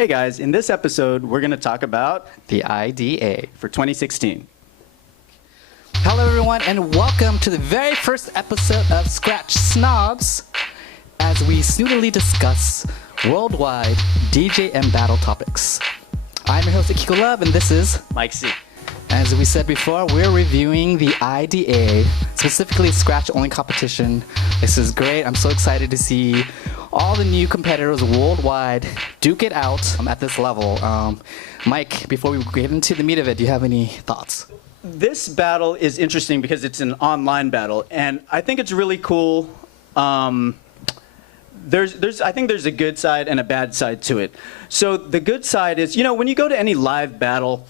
Hey guys, in this episode, we're going to talk about the IDA for 2016. Hello everyone, and welcome to the very first episode of Skratch Snobs, as we snootily discuss worldwide DJ and battle topics. I'm your host, Akiko Love, and this is Mike C. As we said before, we're reviewing the IDA, specifically Scratch-only competition. This is great. I'm so excited to see all the new competitors worldwide duke it out at this level. Mike, before we get into the meat of it, do you have any thoughts? This battle is interesting because it's an online battle, and I think it's really cool. I think there's a good side and a bad side to it. So the good side is, when you go to any live battle,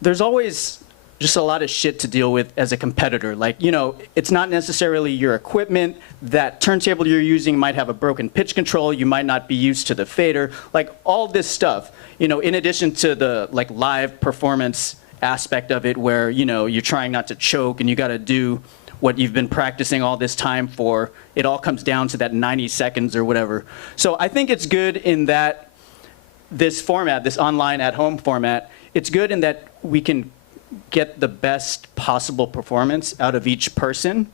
there's always just a lot of shit to deal with as a competitor. Like, it's not necessarily your equipment. That turntable you're using might have a broken pitch control. You might not be used to the fader. Like, all this stuff, in addition to the, live performance aspect of it where, you're trying not to choke and you got to do what you've been practicing all this time for. It all comes down to that 90 seconds or whatever. So I think it's good in that this format, this online at-home format, it's good in that we can get the best possible performance out of each person,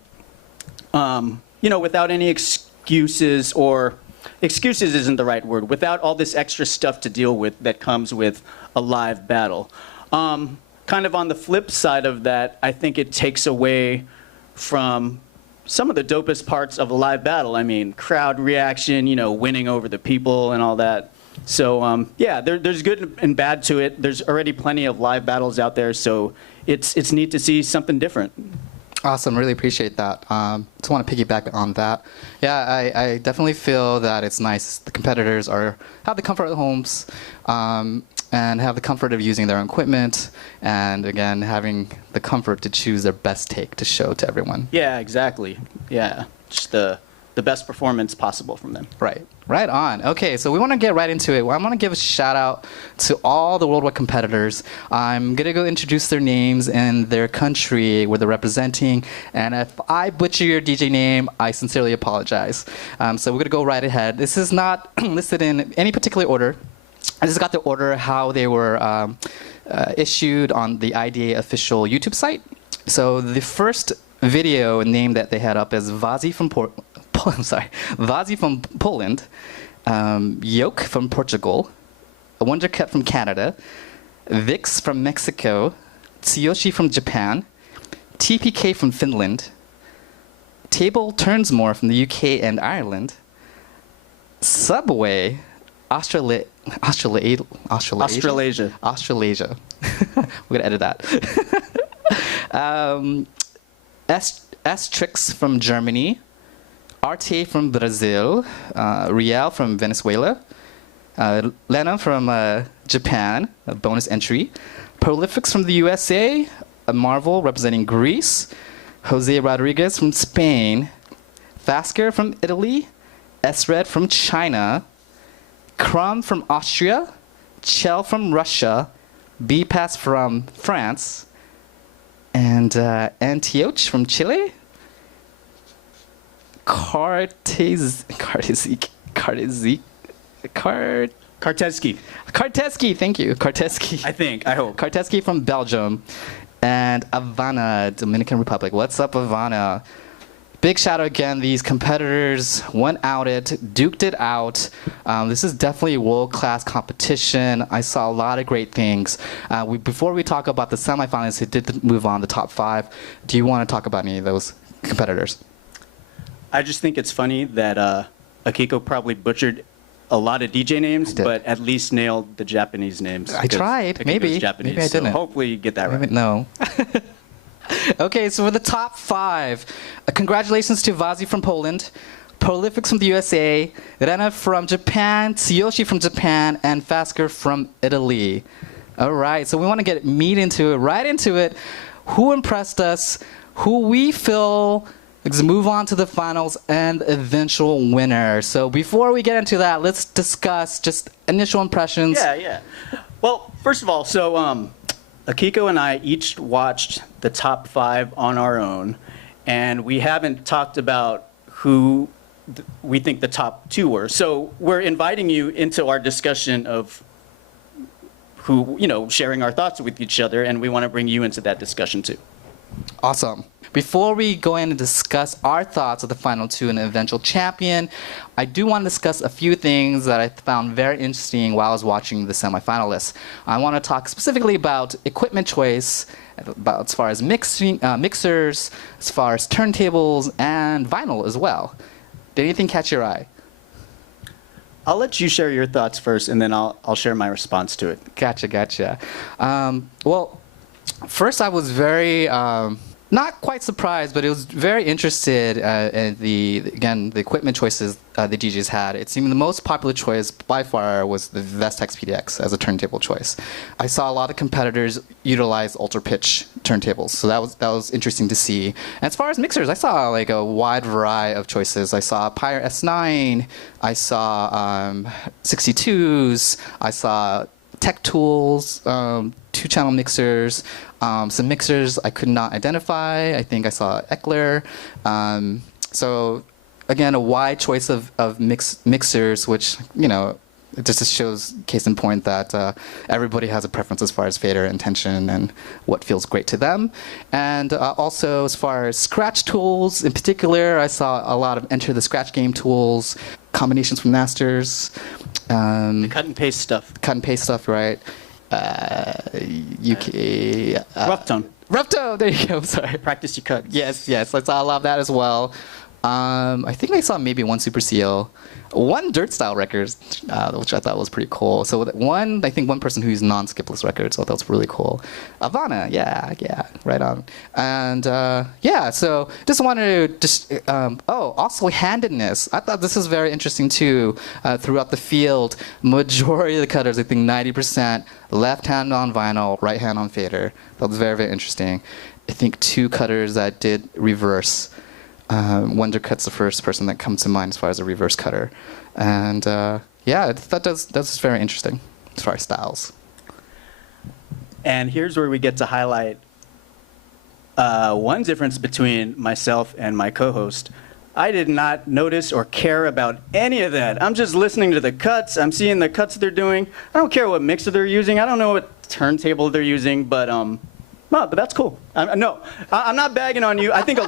without any excuses, or excuses isn't the right word, without all this extra stuff to deal with that comes with a live battle. Kind of on the flip side of that, I think it takes away from some of the dopest parts of a live battle. I mean, crowd reaction, winning over the people and all that. So there's good and bad to it. There's already plenty of live battles out there, so it's neat to see something different. Awesome, really appreciate that. Just want to piggyback on that. Yeah, I definitely feel that it's nice. The competitors have the comfort of homes and have the comfort of using their own equipment, and again, having the comfort to choose their best take to show to everyone. Yeah, exactly. Yeah, just the best performance possible from them. Right on. Okay, so we want to get right into it. I want to give a shout out to all the worldwide competitors. I'm going to go introduce their names and their country where they're representing, and if I butcher your DJ name, I sincerely apologize. So we're going to go right ahead. This is not listed in any particular order. I just got the order how they were issued on the IDA official YouTube site. So the first video name that they had up is Vazi from Poland, Yoke from Portugal, Wondercat from Canada, Vix from Mexico, Tsuyoshi from Japan, TPK from Finland, Table Turnsmore from the UK and Ireland, Subway, Australasia. We're gonna edit that. S-Trix from Germany, RTA from Brazil, Rial from Venezuela, Lena from Japan, a bonus entry, Prolifics from the USA, Marvel representing Greece, Jose Rodriguez from Spain, Fasker from Italy, S-Red from China, Crumb from Austria, Chell from Russia, B-Pass from France, and Antioch from Chile, Kartezki, thank you, Kartezki. I hope. Kartezki from Belgium, and Havana, Dominican Republic. What's up, Havana? Big shout out again. These competitors went out duked it out. This is definitely a world-class competition. I saw a lot of great things. Before we talk about the semifinalists who did move on, the top 5, do you want to talk about any of those competitors? I just think it's funny that Akiko probably butchered a lot of DJ names, but at least nailed the Japanese names. I tried. Akiko's Maybe. Japanese, Maybe I didn't. So hopefully you get that right. No. Okay, so for the top 5, congratulations to Vazi from Poland, Prolifics from the USA, Rena from Japan, Tsuyoshi from Japan, and Fasker from Italy. All right, so we want to get right into it. Who impressed us? Who we feel Let's move on to the finals and eventual winner. So before we get into that, let's discuss just initial impressions. Yeah. Well, first of all, so Akiko and I each watched the top 5 on our own, and we haven't talked about who we think the top 2 were. So we're inviting you into our discussion of who, sharing our thoughts with each other, and we want to bring you into that discussion too. Awesome. Before we go in and discuss our thoughts of the final two and the eventual champion, I do want to discuss a few things that I found very interesting while I was watching the semifinalists. I want to talk specifically about equipment choice, about as far as mixers, as far as turntables, and vinyl as well. Did anything catch your eye? I'll let you share your thoughts first, and then I'll share my response to it. Gotcha. Well, first I was very, not quite surprised, but it was very interested in the equipment choices the DJs had. It seemed the most popular choice by far was the Vestax PDX as a turntable choice. I saw a lot of competitors utilize ultra pitch turntables, so that was interesting to see. And as far as mixers, I saw like a wide variety of choices. I saw Pyre S9, I saw 62s, I saw Tech Tools, 2-channel mixers, some mixers I could not identify. I think I saw Eckler. So again, a wide choice of mixers, which, it just shows, case in point, that everybody has a preference as far as fader and tension and what feels great to them. And also, as far as scratch tools in particular, I saw a lot of Enter the Scratch Game tools, combinations from masters. The cut and paste stuff. Right. UK. Rough tone. Rough tone, there you go, sorry. Practice your cuts. Yes, I saw a lot of that as well. I think I saw maybe one Super Seal, one Dirt Style records, which I thought was pretty cool. So I think one person who used non-skipless records, so I thought that was really cool. Havana, yeah, right on. And so just wanted to also handedness. I thought this was very interesting too. Throughout the field, majority of the cutters, I think 90%, left hand on vinyl, right hand on fader. That was very, very interesting. I think 2 cutters that did reverse. Wondercut's the first person that comes to mind as far as a reverse cutter. And that's very interesting as far as styles. And here's where we get to highlight one difference between myself and my co-host. I did not notice or care about any of that. I'm just listening to the cuts. I'm seeing the cuts they're doing. I don't care what mixer they're using. I don't know what turntable they're using, but that's cool. I'm not bagging on you. I think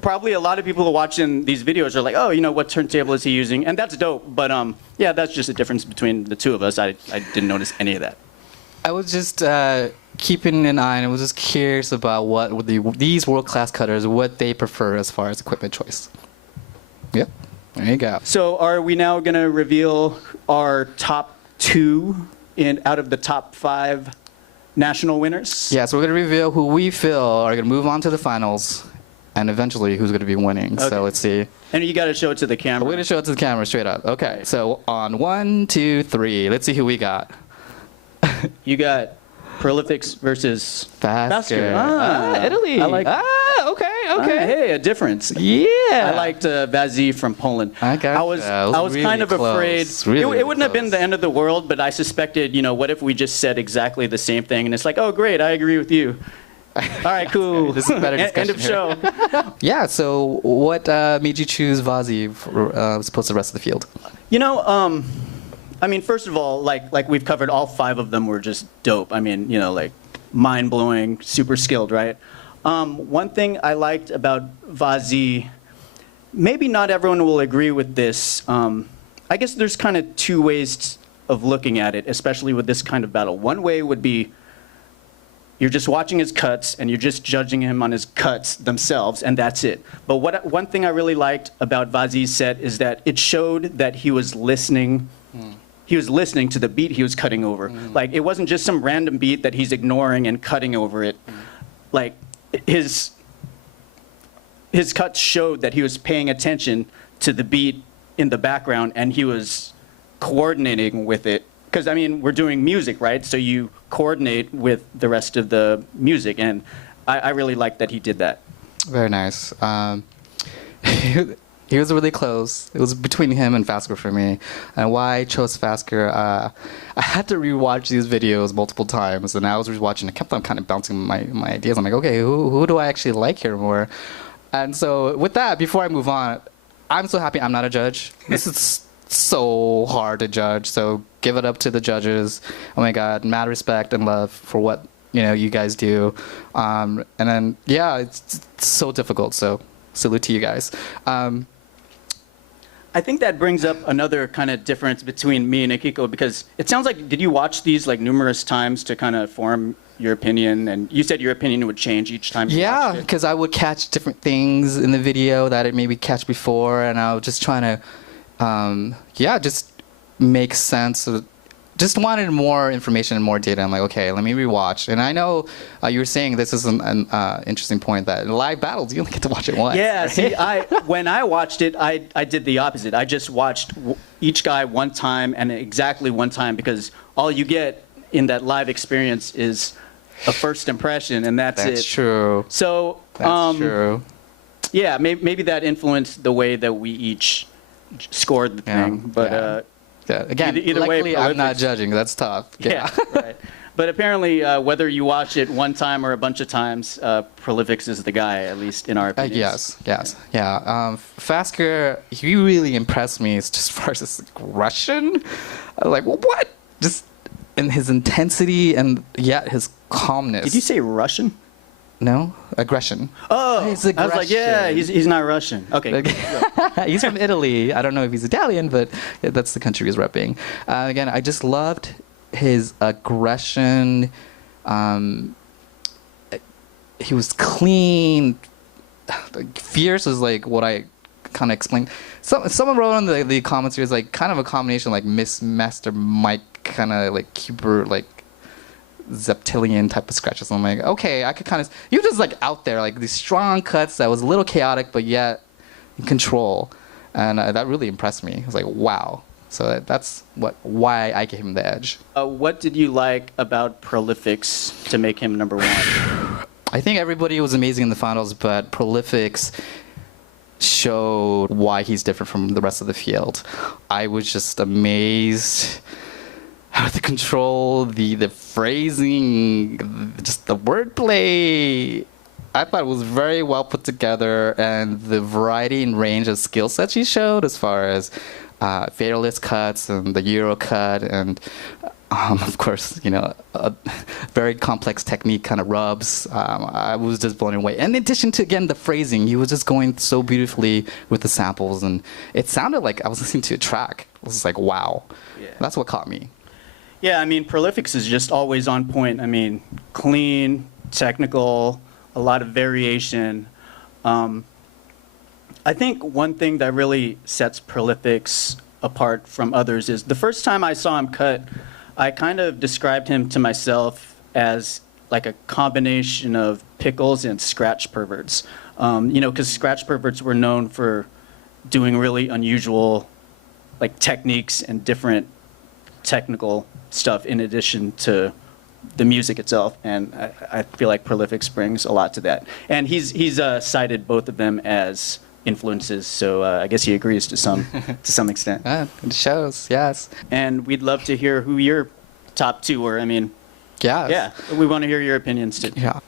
probably a lot of people watching these videos are like, oh, what turntable is he using? And that's dope. But that's just a difference between the two of us. I didn't notice any of that. I was just keeping an eye, and I was just curious about what these world-class cutters, what they prefer as far as equipment choice. Yep, there you go. So are we now going to reveal our top 2 out of the top 5 national winners? Yeah, so we're going to reveal who we feel are going to move on to the finals, and eventually who's going to be winning. Okay. So let's see. And you got to show it to the camera. We're going to show it to the camera straight up. Okay, so on 1, 2, 3, let's see who we got. You got Prolifix versus Fasker. Italy. I like. Okay. Hey, a difference. Yeah. I liked Vazy from Poland. I was really kind of afraid. It wouldn't have been the end of the world, but I suspected, what if we just said exactly the same thing, and it's like, oh, great, I agree with you. All right, cool. This is a better discussion. End of show. Yeah. So, what made you choose Vazy as opposed to the rest of the field? First of all, like we've covered, all 5 of them were just dope. Mind-blowing, super skilled, right? One thing I liked about Vazy, maybe not everyone will agree with this. I guess there's kind of 2 ways of looking at it, especially with this kind of battle. One way would be you're just watching his cuts and you're just judging him on his cuts themselves, and that's it. But one thing I really liked about Vazy's set is that it showed that he was listening. He was listening to the beat he was cutting over. Like, it wasn't just some random beat that he's ignoring and cutting over it. Like, his cuts showed that he was paying attention to the beat in the background, and he was coordinating with it. Because, we're doing music, right? So you coordinate with the rest of the music, and I really liked that he did that. Very nice. He was really close. It was between him and Fasker for me. And why I chose Fasker, I had to rewatch these videos multiple times, and I was rewatching. I kept on kind of bouncing my ideas. I'm like, okay, who do I actually like here more? And so with that, before I move on, I'm so happy I'm not a judge. This is so hard to judge. So give it up to the judges. Oh my God, mad respect and love for what you guys do. And then yeah, it's so difficult. So salute to you guys. I think that brings up another kind of difference between me and Akiko, because it sounds like, did you watch these like numerous times to kind of form your opinion? And you said your opinion would change each time you watched it. Because I would catch different things in the video that I maybe catch before, and I was just trying to, just make sense of. Just wanted more information and more data. I'm like, okay, let me rewatch. And I know you were saying this is an interesting point, that in live battles you only get to watch it once. Yeah, right? see, when I watched it, I did the opposite. I just watched each guy one time and exactly one time, because all you get in that live experience is a first impression, and that's it. That's true. So, That's true. Yeah, maybe that influenced the way that we each scored the thing. But yeah. Again, either way, luckily I'm not judging. That's tough. Yeah, right. But apparently, whether you watch it one time or a bunch of times, Prolifics is the guy, at least in our opinions. Yes. Yeah. Fasker, he really impressed me as just far as his aggression. I was like, well, what? Just in his intensity and yet his calmness. Did you say Russian? No, aggression. Oh, his aggression. I was like, yeah, he's not Russian. Okay. He's from Italy. I don't know if he's Italian, but that's the country he's repping. Again, I just loved his aggression. He was clean. Fierce is like what I kind of explained. Someone wrote on the comments here, is like kind of a combination like Master Mike, kind of like q-bert, like Zeptilian type of scratches. I'm like, okay, I could kind of. You just like out there, like these strong cuts that was a little chaotic, but yet in control, and that really impressed me. I was like, wow. So that's why I gave him the edge. What did you like about Prolifics to make him number one? I think everybody was amazing in the finals, but Prolifics showed why he's different from the rest of the field. I was just amazed. The control, the phrasing, just the wordplay. I thought it was very well put together, and the variety and range of skill sets he showed, as far as fatalist cuts and the Euro cut, and of course, a very complex technique, kind of rubs. I was just blown away. And in addition to, again, the phrasing, he was just going so beautifully with the samples, and it sounded like I was listening to a track. It was like, wow. Yeah. That's what caught me. Yeah, I mean, Prolifics is just always on point. I mean, clean, technical, a lot of variation. I think one thing that really sets Prolifics apart from others is the first time I saw him cut, I kind of described him to myself as like a combination of Pickles and Skratch perverts. Because Skratch perverts were known for doing really unusual like techniques and different technical stuff in addition to the music itself, and I feel like Prolifics brings a lot to that. And he's cited both of them as influences, so I guess he agrees to some extent. It shows, yes. And we'd love to hear who your top two were. I mean, yeah, we want to hear your opinions too. Yeah.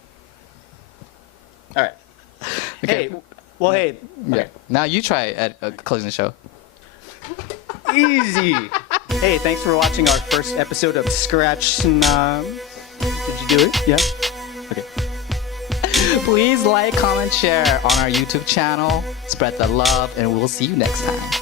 All right. Okay. Hey. Yeah. Okay. Now you try at closing the show. Easy. Hey, thanks for watching our first episode of Skratch Snobs. Did you do it? Yeah? Okay. Please like, comment, share on our YouTube channel. Spread the love, and we'll see you next time.